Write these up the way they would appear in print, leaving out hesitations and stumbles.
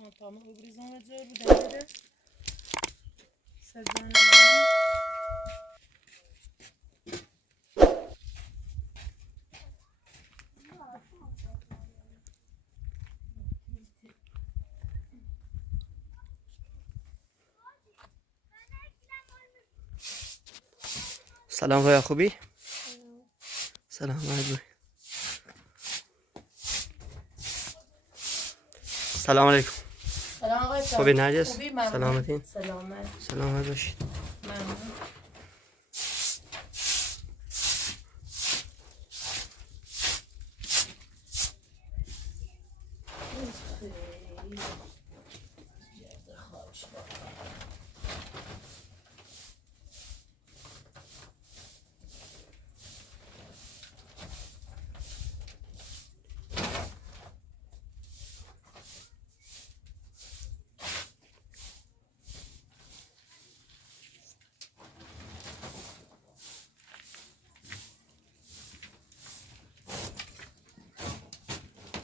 Tamam, obrizan ve zor bu dengede. Sebzane سلام رویا خوبی؟ سلام علیکم. سلام علیکم. سلام آقای خوبی نرجس؟ خوبی ممنون. سلامتین؟ سلامت. سلامت باشید. ممنون.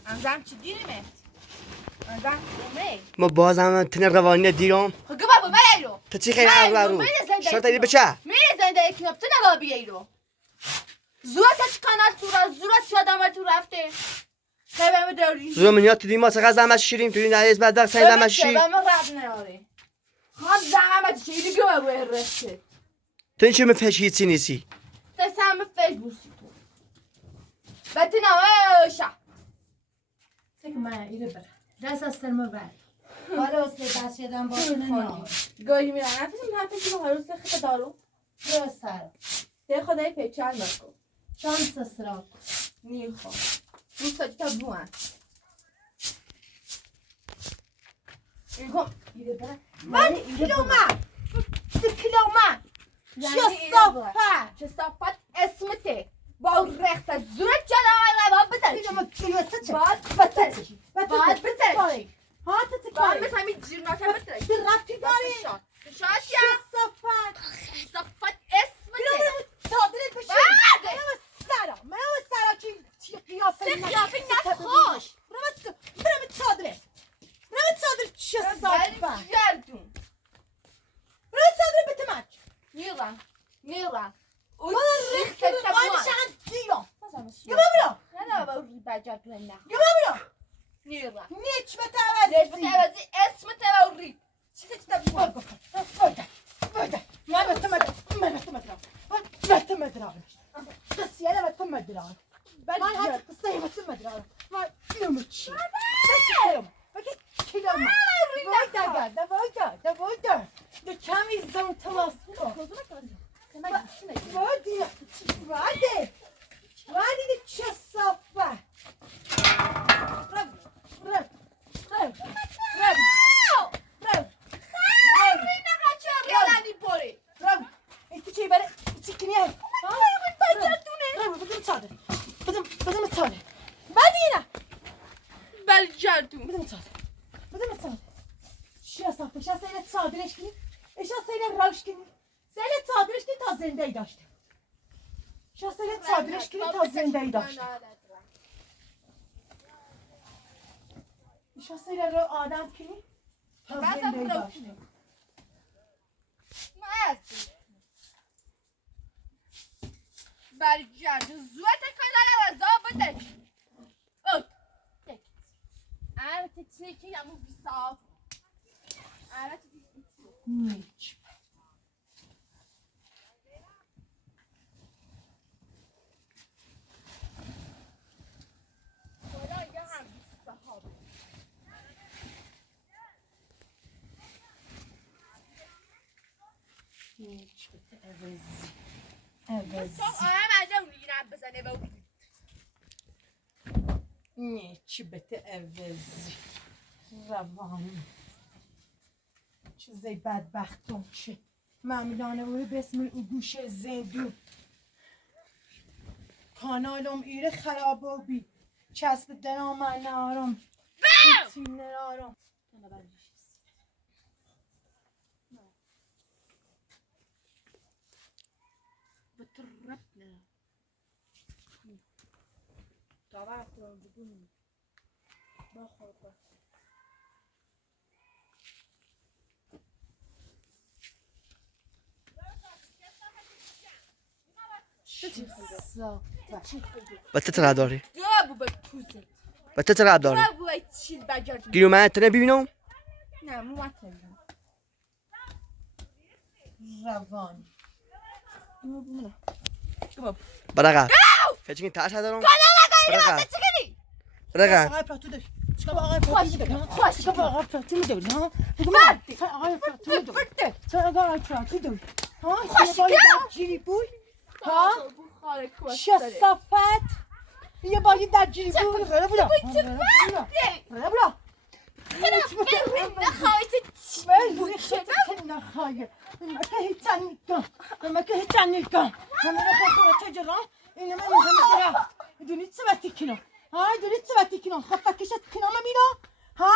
انزم چی دیرمه؟ انزم دیرمه؟ ما بازم تنر روانی دیرم. خب بابا من ایرو. تا چی خیلی رو؟ شرط ایلی بچه؟ میری زنده یکی نبته نگاه بیا ایرو. زورت چی کانال تو را زورت چی آدم تو رفته؟ خیلی همه داری. زور من یاد تو دی ما چقدر زحمت شیریم تو این عیز بعد سعی زحمت شی. خیلی همه رد نیاری. خب زحمت شیری بیا روی رفته. تو این چی مفهش هیچی نیستی؟ دست همه فیسبوسی تو. بطی نواشا. سک من ایره بره. دست از سرما بر. حالا اصلا دست یدم با کنه گاهی میرن نفسیم نفسی رو هروز که خیلی دارو. رو سر ده خدای پیچان نکن. شانس سراغ نیخوام. دوست تا بوان. ایره بره من کیلومتر کیلومتر چه صافت اسمته با رخت زورت جلوه باید بترچی کیلومتر چه؟ باید بترچی باید بترچی ها تا چه باید کاری؟ مثل همین جیرناکه بترچی رفتی داری؟ شاید یا صافت صافت اسمته صادرت بشه بعد من سرا چی قیافه چه قیافه نخوش برم صادره چه صافت گردون برم صادره بتمک نیرم من ریخت قایل شغل دیرم یه برم نه با ری بجا تو نه یه برم نیرم نیچ رشبت بتعوضی عوضی اسمته و ری چی تا بوان بده من بتم مدران بس يلا بتم مدران من هات قصي بتم مدران ما كيلو متشي كيلو ما ده بودا ده كامي زون تماسكو وادي دي تشصفه رب انت چی برای چی کنیه؟ بدم صادر بدم صادر بدینا برگردون بدم صادر چی اصلا اش سیل صادرش کنی اش سیل روش کنی سیل صادرش کنی تا زنده ای داشته اش سیل صادرش کنی تا زنده ای داشته اش سیل رو عادت کنی تا زنده ای داشته برگردون زوت کانال از آب بدک تیکی همون بیساف نیچ نیچ بته نیچ بته عوضی روان چیزای بدبختم چه مملانه اوی بسم او گوش زندو کانالم ایره خرابو بی چسب درام من نارم تیم نرارم بتربنا طبعا بدون بخور بس چقدر داری؟ یا بو توزه بس چقدر داری؟ یا بو چیز بجرد کیلومتر نبینم؟ نه مو وقت روان برقا فکر تاش دارم؟ برقا چیکاری برقا آقای پاتو داری چیکار با آقای پاتو داری خوش چیکار با آقای پاتو داری ها مردی آقای پاتو داری برده چرا آقای پاتو داری ها خوش یه کردم. بایی جیری بوی ها خاله کوست چه صفت یه بایی در جیری بوی غره بودا غره بودا من خیلی نخواهی من که هیچ نیکم من که هیچ نیکم من خیلی چجورا اینه من همه درخت دونی چه باتی کنم ها دونی چه باتی کنم خب فکرشت کنم میرم ها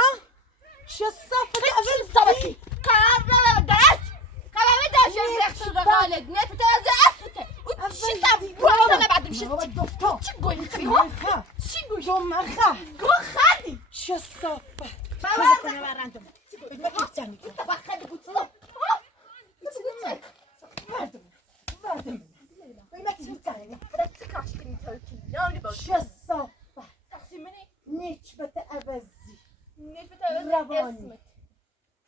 چه صفت اول زی قرار درست قرار داشتم رخت رو غالد نه تو تازه اصله و چی تبی برای بعد میشه چی گویی چی گویی مخه گو خالی چه صفت بابا کنه برندم من هیچ نیکم بخیر بود مردم من هیچ نیکم چه کاش کنی ترکی نانی باش چه صفت تقسیمنی نسبت عوضی نسبت روانی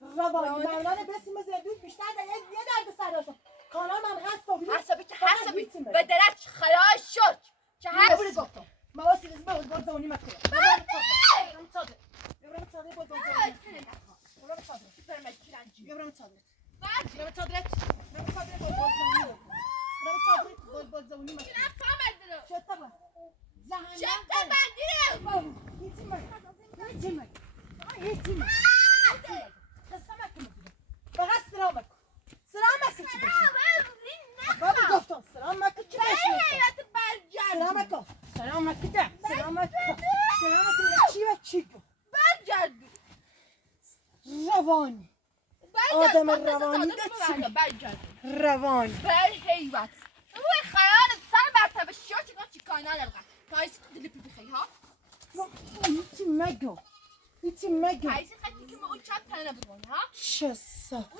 روانی مولان بسیم زندود بیشتر یه درد سراشم کانال من هست با حسابی که حسابی و درک خلاص شد که هست گفتم مواسی رزی باید زونی مکنه برم صادر برم صادر باید زونی برم صادر برم صادر برم صادر برم صادر باید زونی مکنه چطور فقط سلام کن سلام چی بشی بابا گفتم سلام کن چی بشی سلام کن سلام کن چی روانی آدم روانی روانی هیچی مگو چه صف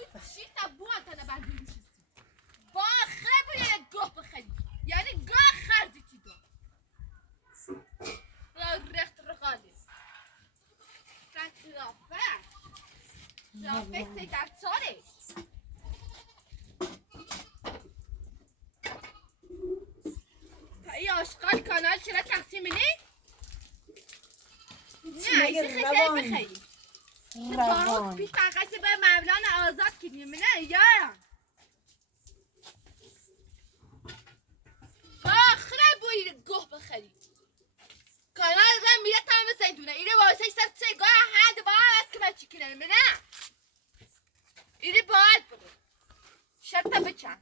یعنی گاه خردی چی دو رخت رقالی رافه سی در ساله ای آشقال کانال چرا تقسیم نی؟ نه ایسی خیلی بخیری روانی پیش تقصی به مولانا آزاد کنیم نه یا آخره بوی گوه بخری کانال غم میره تمام زیدونه ایره واسه سر چه گاه هند باید که بچی کنه نه ایره باید بده شرطه بچن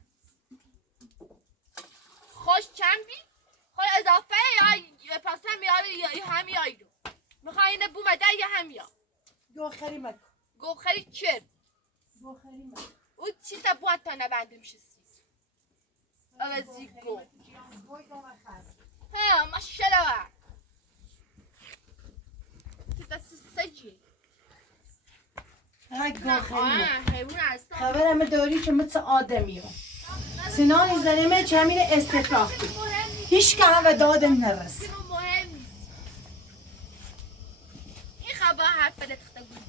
خوش چند بی خود اضافه یا پاسه میاره یا همی آیدو میخوایی اینه بومده یا همیا گوخری مکن گوخری چر گوخری مکن او چی تا باید تا نبنده میشه سیز اوزی گو ها ماشالله تو دست سجی های گوخری مکن حیوان هستم خبرم داری که مثل آدمی ها سنانی زنیمه چمین استفراغ کن هیچ که هم و دادم نرس مهم نیست این خبر حرف بده تخته بود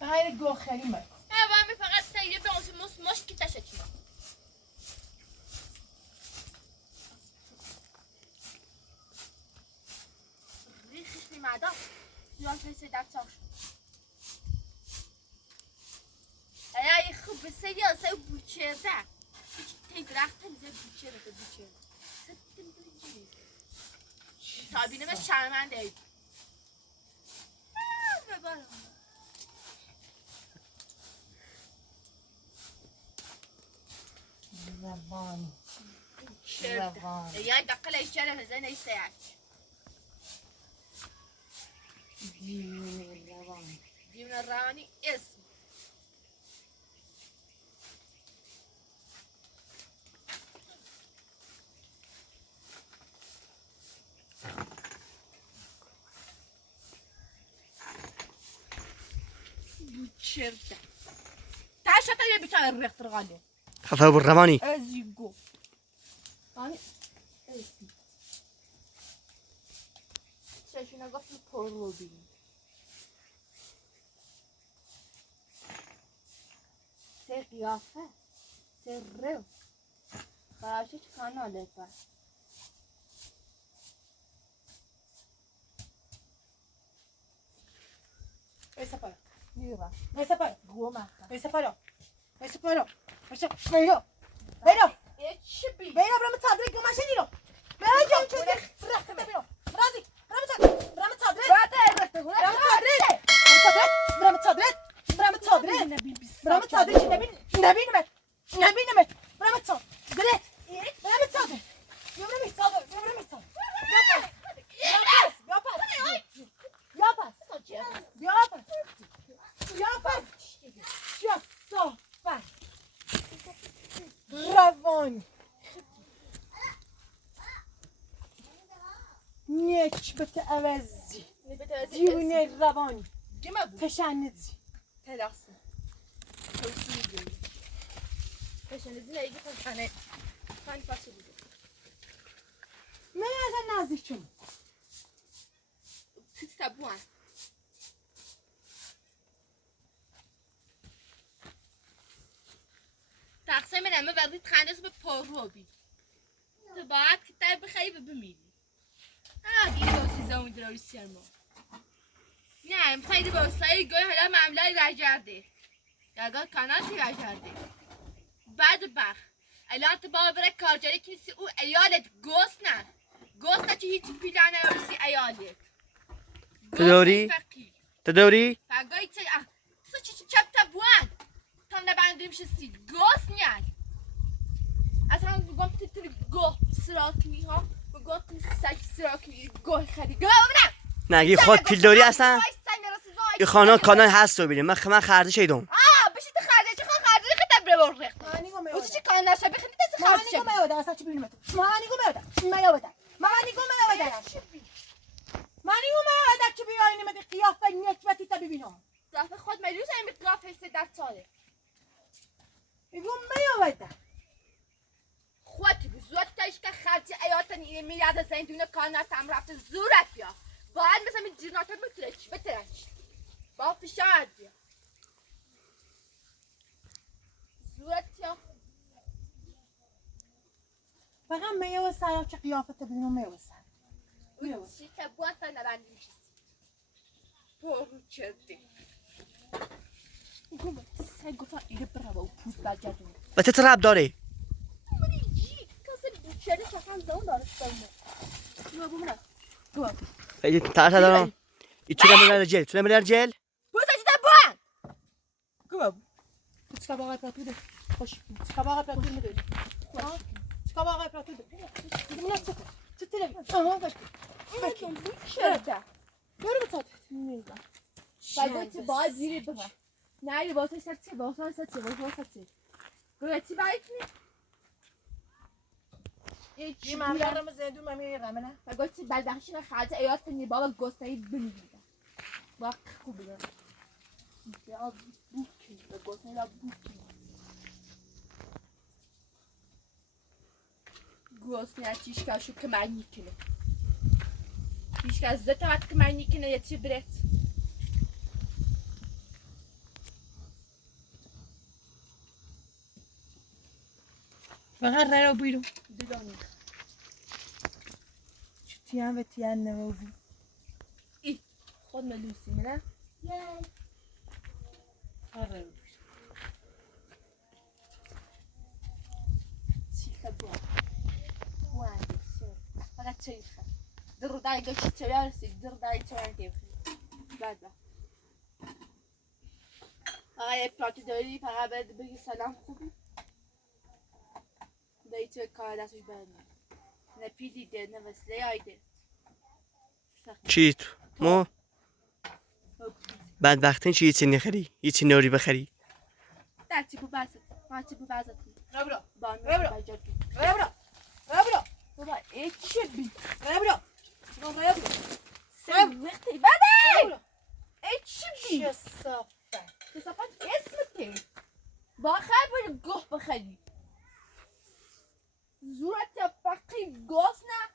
های گوخری مکن همی فقط سیده به اونسی مشکی تشه چیما ریخش میمده یان تیسه در چاش ای خوب سیده سه بوچرده تی درخت نیزه بوچرده ستم بلنجی تابینه به شرمنده اید ببارم روانی شرطه یای بقل ایشاره هزه نیسه یک روانی دیون روانی اسم شرطه تعال شتا یه بیچاره رخت رغاله خفه بالروانی ازیگو آنی ایسی چشونه گفت پر رو بیم سه قیافه سه رو برایش کاناله بس Esa para. نیوه Esa para. گومه Esa para. Esa para. Esa. Beiro. Beiro. چی بی؟ Beiro برام صدرک رو ماشین رو. Beiro جان چه رخت بیرو. رازی. برام صدرک. برام صدرک. بعد رفت گونه برام صدرک. برام صدرک. برام صدرک. برام صدرک نبین نبینمت. نبینمت. برام صدرک. برام صدرک. Yavrum İsa'dır. Yavrum İsa. Yapar. Yapar. Yapar. Yapar. Yapar. Ya sohbet. Ravani. Nekbet əvəzci. Divine ravani. Kime bu? Təşənnici. Telası. Körsünü görüyor. Peşenizin ilgi tane. Hani fasulye. Mən əzən nazikim. Pis tabuan. تقسیم نمه وقتی تخندش به پرو بی تو باید که در بخری به بمیری دیگه با چیزا اون دراوی سرما نه میخوایی با سایی گوی حالا معموله رجرده یاگاه کاناتی رجرده بعد بخ الان تو بابا بره کارجاری کنیسی او ایالت گوست نه چه هیچ پیلان نروسی ایالت تدوری؟ تدوری؟ فقایی چه سو چپ تبوان tam nabandığım şey sil. Gosnyan. Aslında bugün titri go sırakmi ha. Bugün titri sırakmi go خری. گوام نگی خود پیلدوری هستن؟ این خانه کانال هست رو بینیم من خرده شیدم بشید خرده چه خرده خیلی بر ریخت. Manigo me اوچ چی کار نشه بخندید از خرده Manigo me oda asa çibir mi? Manigo me oda. Me oda. Manigo me oda. Manigo me oda ki بیاین مد قیافه نکبتی تا ببینم. دفعه خود ملیوس این قیافه است در چاله. میگم میآوردم خودت بزرگ تایش که خرچی ایاتن این میاد از این دونه کانات هم رفته زورت بیا باید مثلا این جنات بترش با فشار بیا زورت یا فقط میآوردم که قیافه تا ببینم میآوردم اون چی که باید تا نبندی میشی پرو چرده گوه سعی گفتم ایره برا و پوست برگردونه و چه رب داره؟ منی جی کسی بیچاره شکن زون دارستانه گوه بومنه گوه خیلی ترس دارم این چونه میرن جل چونه میرن جل؟ بوسه چیده بوان گوه چکا باقی پراتوده خوش چکا باقی پراتوده میدونی چکا باقی پراتوده میدونی چه تلویزیون آها باش بکن چرده برو بسات میدونم باید باید زیری بفهم نه واسه سرچه واسه سرچه گویا چی باید کنی؟ چی من برم زندو من میرم نه و گویا چی بلدخشی خالص ایات کنی بابا گستایی بمیدم با خوب بگم یا بوکی و گستایی را بوکی گستایی چیش کاشو که من نیکنه چیش که از زتاعت که من نیکنه یا چی برد فقط رو بیرو دیدانی تیان و تیان نموزی ای خود ملوسی نه؟ آره چیخه بوانده فقط چیخه در دای گوشی چویا رسید در دای چویا دیو بعد آقای پلاتی داری فقط باید بگی سلام خوبی دایی تو کار دستش برمی نه پیدی ده نه وصله آیده چی تو؟ ما بعد وقتی چی چی نخری؟ چی نوری بخری؟ در چی بو بازد ما چی بو بازد ربرو با ربرو. بجاد ربرو ربرو بابا ای چی بی ربرو ربرو سمختی بده ای چی بی چه صافه کسافت اسمته با خیلی باید گوه بخری زورت یا گوز نه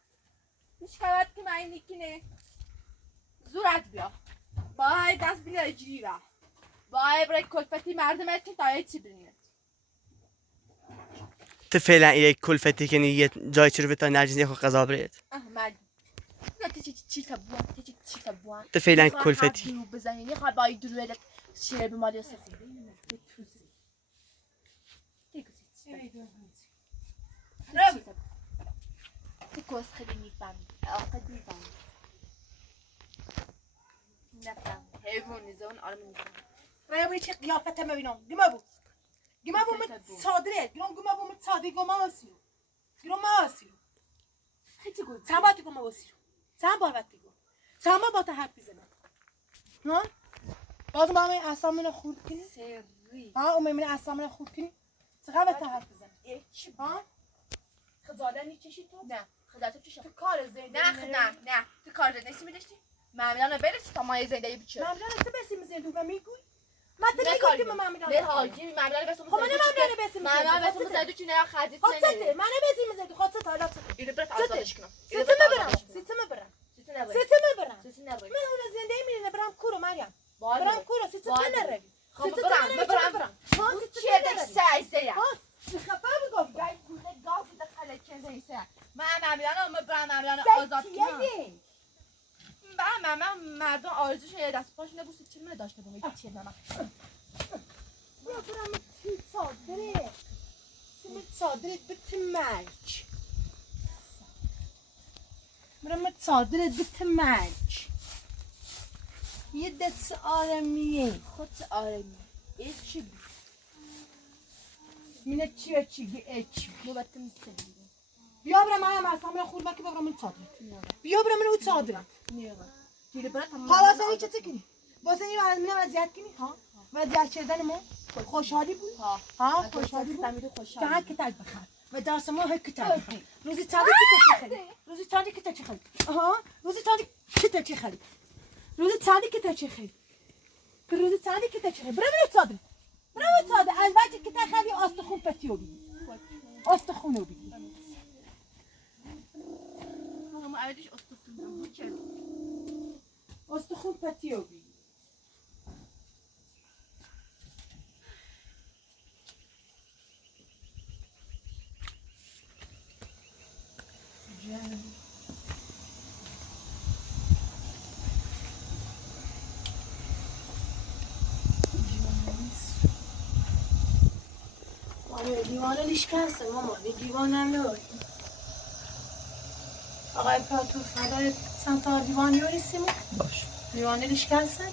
میشکوید که من اینی زورت بیا باید دست بیا اجری را باید برای کلفتی مردمت که تایه چی بینید تو فعلا یک کلفتی که یه جای چی رو بتا نرجیز خود قضا برید احمد نه چی تبوان تو فعلا کلفتی درو بزنی نخواه باید درو شیر به مالی سفیده تو گوز خیلی میفهمی آقا میفهمی نفهم حیوانی زون آرمی میفهم رای بری چه قیافت ببینم گما بو مت صادره گما بو مت صادی گما واسیو گما واسیو خیلی گوز سامات گما واسیو سام باوتی گو سام با تا حرف بزنم ها باز ما می اسامون خورد کنی سری ها اون می اسامون خورد کنی چقدر تا حرف بزنم چی ها خزاده نیچشی تو نه خدا تو چی شد تو کار زنده نه تو کار زنده نیستی میداشتی معمولا برسی تا مایه زنده بیچاره معمولا تو بسیم زنده و میگوی من تو نگفتی من معمولا نه حاجی معمولا برسم خب من معمولا بسیم معمولا برسم زدو چی نه خدیت خاطته من بسیم زنده خاطر تا حالات اینو برات آزادش کنم سیستم برم سیستم برم سیستم نبرم من اون زنده میرینه برم کورو مریم باید برم کورو سیستم نره خب برم چیه دک سایزه ها خفا بگو گای گوله گاف دخل چیزی سه من معمولا برم آزاد کنم من مردم آرزوش یه دست پاش نبوسید چی من داشته بگم چیه من یا برم تو صادره سمت صادره بت مرج برم صادره بت مرج یه دست آرمیه خود آرمی ای چی بود مینه چی گه نوبت میسه بیا برم من اصلا خورد باکی ببرم این صادره بیا برم این صادره گیره برات حالا واسه چه کنی واسه این من وضعیت کنی ها وضعیت کردن ما خوشحالی بود ها خوشحالی بود فقط کتاب بخر و درس ما هی کتاب بخر روزی چند کتاب چه خرید روزی چند کتاب چه خرید ها روزی چند کتاب چه خرید روزی چند کتاب چه خرید روزی چند کتاب چه خرید برم صادره البته کتاب خرید استخون پتیو بی استخونو بی هم عادیش استخون چه استخون پتیو بی دیوانه لیشکسته ماما دیوانه هم نباشیم آقای پاتوف نداره چند تا دیوانی رو ریسیم باش دیوانه لیشکسته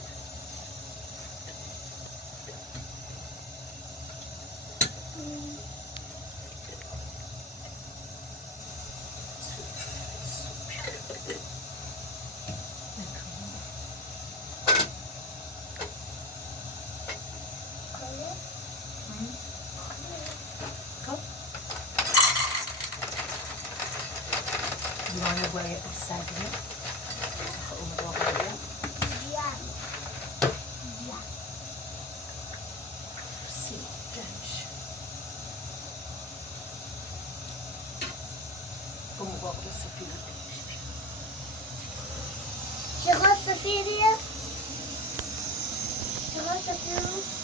دیوانه باید بسگه اون باقیه سیدنش اون باقیه سفیده چقدر سفیدیه؟ چقدر سفیده؟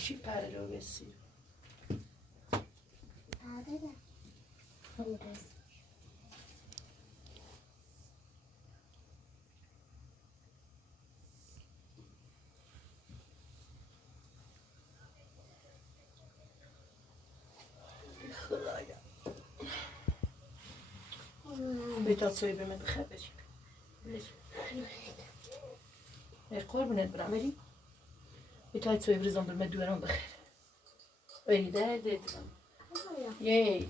چی پره رو بسی خدایا بیتا توی به من بخیر بشی قربونت برم بری بیتا توی بریزم برم دورم بخیر بری ده دیدم 1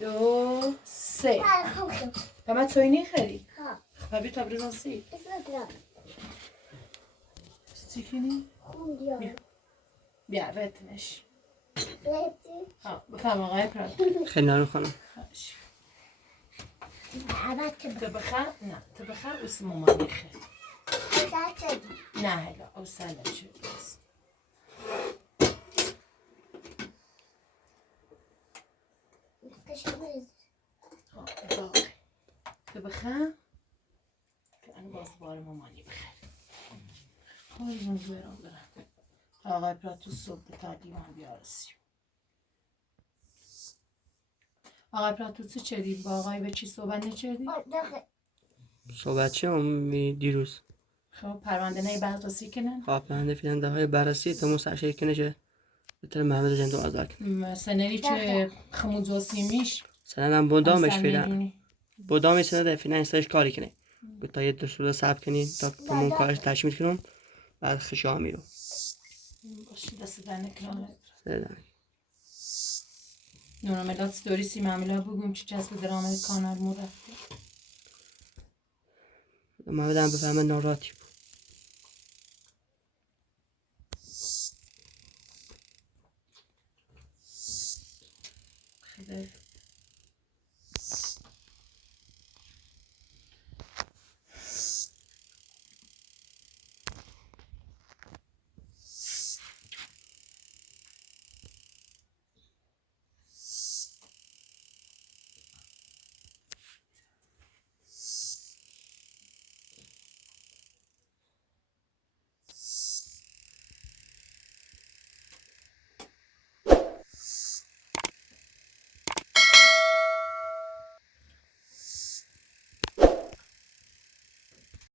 2 3 فما توی نیخری فبی تا بریزم 3 چیکنی بیا رتنش بفهم آقای پراد خیلی نارو خانم تو بخیر نه تو بخیر اسم مامانی خیر نه هلا او سلام شد تو بخیر که انا باز بار مامانی بخیر خواهی من برام برم آقای پراد تو صبح تعلیم هم بیارسیم آقای پراد تو چه دید با آقای به چی صحبت نچردی؟ صحبت چه امی دیروز خب پرونده نه بررسی کنن پرونده فیننده های بررسی تمام سرشیر کنه بتر محمد جندو آزار کنه سنری چه خمود و سیمیش سنن بودامش فعلا بودام سنده فعلا استش کاری کنه تا یه دستور ثبت کنی تا تمام کارش تشمیل کنم بعد خشا میرو باشی دست در نکنم سلام نورمالات ستوریسی معامله بگم چی چسب درامه کانال مو رفته محمد هم بفهمه ناراحتی بود خیلی